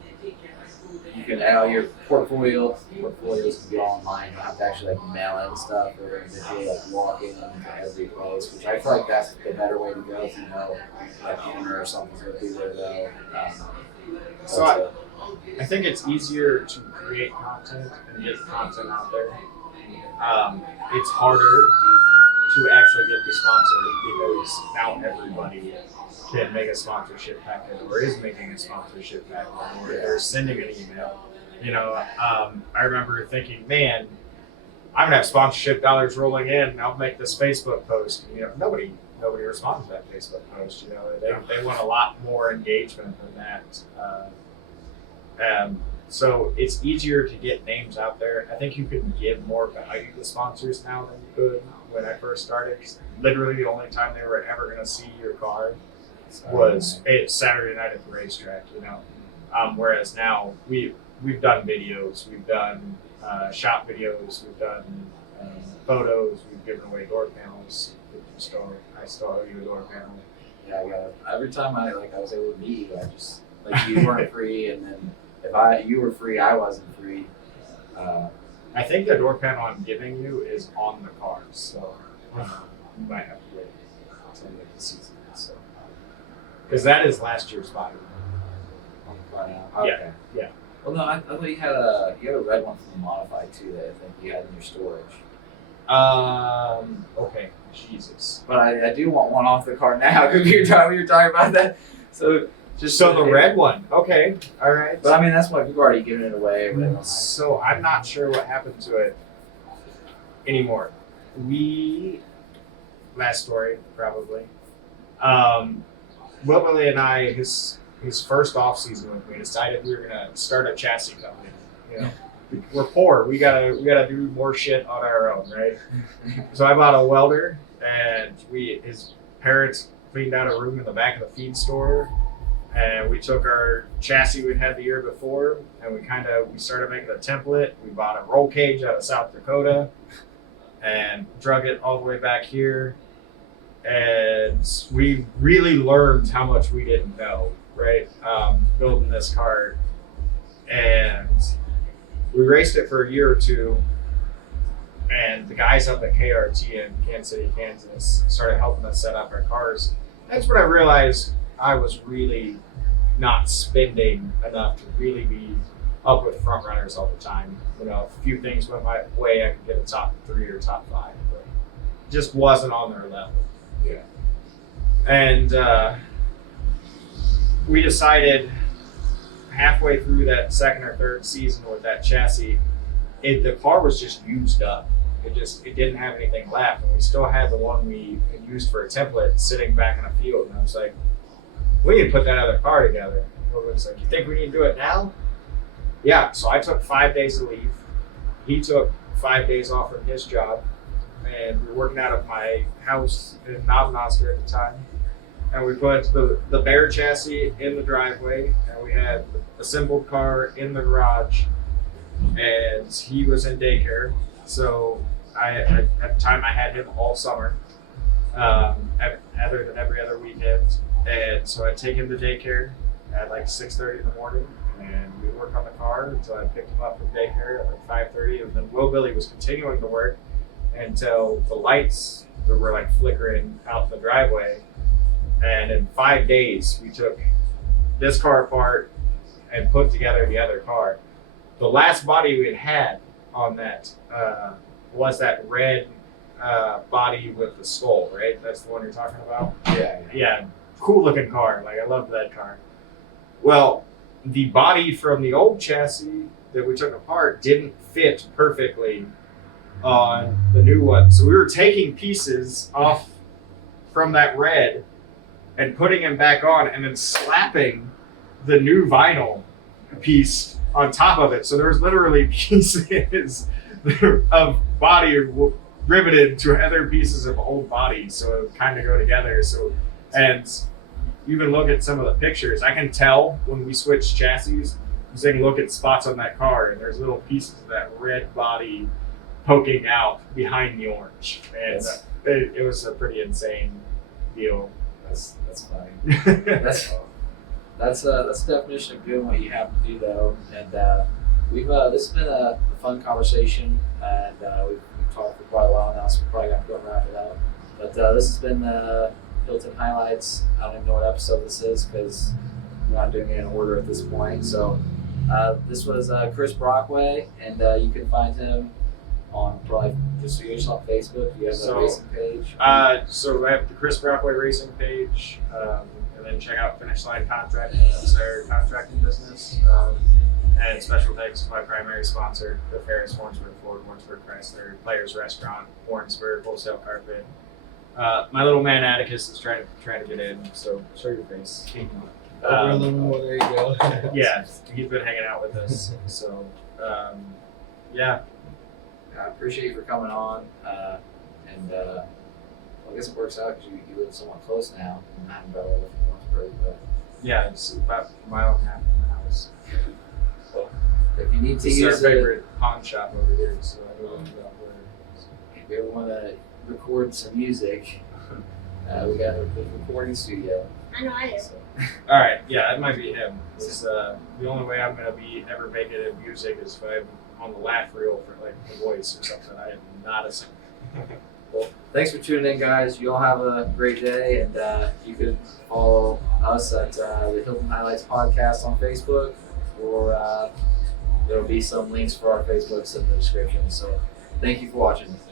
You can add all your portfolios can be online. You don't have to actually like mail in stuff or individually like walk in to every place, which I feel like that's the better way to go if you know like owner or something's gonna be there though. So I think it's easier to create content and get content out there. It's harder to actually get the sponsor because now everybody can make a sponsorship packet or is making a sponsorship packet or they're sending an email. You know, I remember thinking, man, I'm gonna have sponsorship dollars rolling in and I'll make this Facebook post. You know, nobody responds to that Facebook post. You know, they want a lot more engagement than that. So it's easier to get names out there. I think you can give more value to sponsors now than you could when I first started. Literally the only time they were ever going to see your car was Saturday night at the racetrack, you know. Whereas now we've done videos, we've done shop videos, we've done photos, we've given away door panels. I still owe you a door panel. Yeah, I got it. Every time I was able to meet you, I just like you weren't free, and then if you were free, I wasn't free. I think the door panel I'm giving you is on the cars, so you might have to wait until the season. So, because that is last year's body. Okay. Yeah. Well, no, I thought you had a red one from the modified too that I think you had in your storage. Okay. Jesus. But I do want one off the car now because we were talking about that. So the red one. Okay. All right. But I mean that's why we've already given it away. So I'm not sure what happened to it anymore. Last story probably. Willie and I, his first off season with me, decided we were gonna start a chassis company. You know, we're poor. We gotta do more shit on our own, right? So I bought a welder, and his parents cleaned out a room in the back of the feed store, and we took our chassis we'd had the year before, and we started making a template. We bought a roll cage out of South Dakota, and drug it all the way back here. And we really learned how much we didn't know, right? Building this car. And we raced it for a year or two. And the guys up at KRT in Kansas City, Kansas started helping us set up our cars. That's when I realized I was really not spending enough to really be up with front runners all the time. You know, if a few things went my way, I could get a top 3 or top 5, but it just wasn't on their level. Yeah. And we decided halfway through that second or third season with that chassis, the car was just used up. It didn't have anything left, and we still had the one we had used for a template sitting back in a field. And I was like, we need to put that other car together. And it was like, you think we need to do it now? Yeah. So I took 5 days of leave. He took 5 days off from his job. And we were working out of my house in Novonostor at the time. And we put the bare chassis in the driveway, and we had the assembled car in the garage. And he was in daycare, so at the time I had him all summer. other than every other weekend. And so I'd take him to daycare at like 6:30 in the morning, and we'd work on the car until I picked him up from daycare at like 5:30. And then Will Billy was continuing to work until the lights were like flickering out the driveway. And in 5 days, we took this car apart and put together the other car. The last body we had on that was that red body with the skull, right? That's the one you're talking about? Yeah, cool looking car. Like, I loved that car. Well, the body from the old chassis that we took apart didn't fit perfectly on the new one. So we were taking pieces off from that red and putting them back on and then slapping the new vinyl piece on top of it. So there was literally pieces of body riveted to other pieces of old body, so it would kind of go together. So, and you can look at some of the pictures. I can tell when we switch chassis, because I can look at spots on that car, and there's little pieces of that red body poking out behind the orange, and it was a pretty insane deal. That's funny. That's the definition of doing what you have to do, though. And we've this has been a fun conversation, and we've talked for quite a while now, so we're probably gonna go wrap it up. But this has been Hylton Highlights. I don't even know what episode this is because we're not doing it in order at this point. So this was Chris Brockway, and you can find him on probably just search on Facebook. You have a racing page. So I have the Chris Brockway racing page, and then check out Finish Line Contracting. That's their contracting business. And special thanks to my primary sponsor, the Ferris Warrensburg Ford, Warrensburg Chrysler, Players Restaurant, Warrensburg Wholesale Carpet. My little man Atticus is trying to get in, so show your face. Over a little more, there you go. Yeah, he's been hanging out with us. So, yeah. I appreciate you for coming on, and well, I guess it works out because you live somewhat close now. Not in Belleville, Warrensburg, but Yeah, it's about a mile and a half from the house. so if you need to This is our use it, favorite pawn shop over here, so I don't know where. if you ever want to record some music, we got a recording studio. I know I do. So. All right, yeah, that might be him. It's, the only way I'm gonna be ever making it in music is if I'm on the laugh reel for like The Voice or something. I am not a singer. Well, thanks for tuning in, guys. You all have a great day, and you can follow us at the Hylton Highlights podcast on Facebook, or there will be some links for our Facebooks in the description. So, thank you for watching.